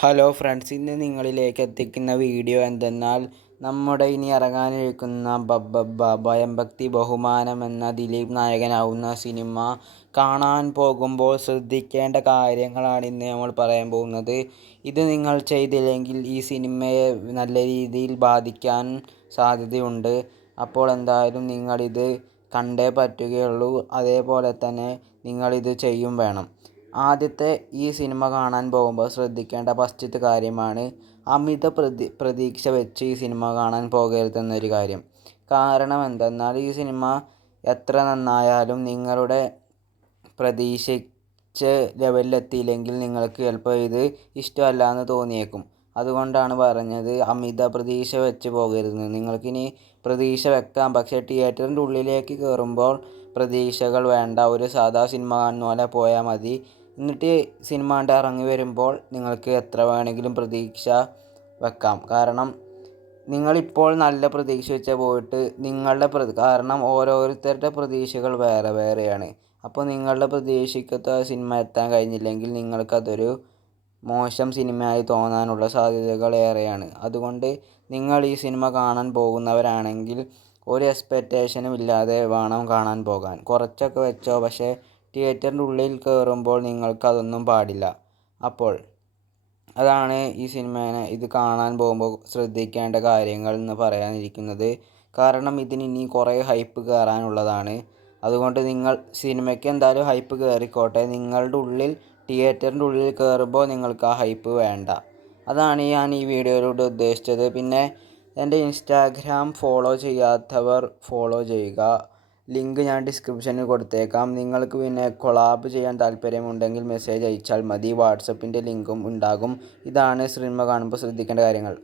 Hello friends ഇന്ന് നിങ്ങളിലേക്ക് എത്തിക്കുന്ന വീഡിയോ എന്തെന്നാൽ നമ്മുടെ ഇനി ഇറങ്ങാനിരിക്കുന്ന ബബ്ബ ഭയം ഭക്തി ബഹുമാനം എന്ന ദിലീപ് നായകനാവുന്ന സിനിമ കാണാൻ പോകുമ്പോൾ ശ്രദ്ധിക്കേണ്ട കാര്യങ്ങളാണ് ഇന്ന് നമ്മൾ പറയാൻ പോകുന്നത്. ഇത് നിങ്ങൾ ചെയ്തില്ലെങ്കിൽ ഈ സിനിമയെ നല്ല രീതിയിൽ ബാധിക്കാൻ സാധ്യതയുണ്ട്. അപ്പോൾ എന്തായാലും നിങ്ങളിത് കണ്ടേ പറ്റുകയുള്ളൂ. അതേപോലെ തന്നെ നിങ്ങളിത് ചെയ്യും വേണം. ആദ്യത്തെ ഈ സിനിമ കാണാൻ പോകുമ്പോൾ ശ്രദ്ധിക്കേണ്ട ഫസ്റ്റത്തെ കാര്യമാണ് അമിത പ്രതി പ്രതീക്ഷ വെച്ച് ഈ സിനിമ കാണാൻ പോകരുതെന്നൊരു കാര്യം. കാരണം എന്തെന്നാൽ ഈ സിനിമ എത്ര നന്നായാലും നിങ്ങളുടെ പ്രതീക്ഷിച്ച ലെവലിലെത്തിയില്ലെങ്കിൽ നിങ്ങൾക്ക് ചിലപ്പോൾ ഇത് ഇഷ്ടമല്ല എന്ന് തോന്നിയേക്കും. അതുകൊണ്ടാണ് പറഞ്ഞത് അമിത പ്രതീക്ഷ വെച്ച് പോകരുത് നിങ്ങൾക്കിനി പ്രതീക്ഷ വെക്കാം. പക്ഷേ തിയേറ്ററിന്റെ ഉള്ളിലേക്ക് കയറുമ്പോൾ പ്രതീക്ഷകൾ വേണ്ട. ഒരു സാധാ സിനിമ കാണുന്ന പോലെ പോയാൽ മതി. എന്നിട്ട് സിനിമ കണ്ട് ഇറങ്ങി വരുമ്പോൾ നിങ്ങൾക്ക് എത്ര വേണമെങ്കിലും പ്രതീക്ഷ വെക്കാം. കാരണം നിങ്ങളിപ്പോൾ നല്ല പ്രതീക്ഷ വെച്ച് പോയിട്ട് നിങ്ങളുടെ പ്ര കാരണം ഓരോരുത്തരുടെ പ്രതീക്ഷകൾ വേറെ വേറെയാണ്. അപ്പോൾ നിങ്ങളുടെ പ്രതീക്ഷയ്ക്കത്ത് ആ സിനിമ എത്താൻ കഴിഞ്ഞില്ലെങ്കിൽ നിങ്ങൾക്കതൊരു മോശം സിനിമയായി തോന്നാനുള്ള സാധ്യതകൾ ഏറെയാണ്. അതുകൊണ്ട് നിങ്ങൾ ഈ സിനിമ കാണാൻ പോകുന്നവരാണെങ്കിൽ ഒരു എക്സ്പെക്റ്റേഷനും ഇല്ലാതെ വേണം കാണാൻ പോകാൻ. കുറച്ചൊക്കെ വെച്ചോ പക്ഷേ തിയേറ്ററിന്റെ ഉള്ളിൽ കയറുമ്പോൾ നിങ്ങൾക്കതൊന്നും പാടില്ല. അപ്പോൾ അതാണ് ഈ സിനിമേനെ ഇത് കാണാൻ പോകുമ്പോൾ ശ്രദ്ധിക്കേണ്ട കാര്യങ്ങൾ എന്ന് പറയാനിരിക്കുന്നത്. കാരണം ഇതിന് ഇനി കുറേ ഹൈപ്പ് കയറാനുള്ളതാണ്. അതുകൊണ്ട് നിങ്ങൾ സിനിമയ്ക്ക് എന്തായാലും ഹൈപ്പ് കയറിക്കോട്ടെ. നിങ്ങളുടെ ഉള്ളിൽ തിയേറ്ററിന്റെ ഉള്ളിൽ കയറുമ്പോൾ നിങ്ങൾക്ക് ആ ഹൈപ്പ് വേണ്ട. അതാണ് ഞാൻ ഈ വീഡിയോയിലൂടെ ഉദ്ദേശിച്ചത്. പിന്നെ എന്റെ ഇൻസ്റ്റാഗ്രാം ഫോളോ ചെയ്യാത്തവർ ഫോളോ ചെയ്യുക. ലിങ്ക് ഞാൻ ഡിസ്ക്രിപ്ഷനിൽ കൊടുത്തേക്കാം. നിങ്ങൾക്ക് പിന്നെ കൊളാബ് ചെയ്യാൻ താല്പര്യമുണ്ടെങ്കിൽ മെസ്സേജ് അയച്ചാൽ മതി. വാട്സപ്പിന്റെ ലിങ്കും ഉണ്ടാകും. ഇതാണ് സിനിമ കാണുമ്പോൾ ശ്രദ്ധിക്കേണ്ട കാര്യങ്ങൾ.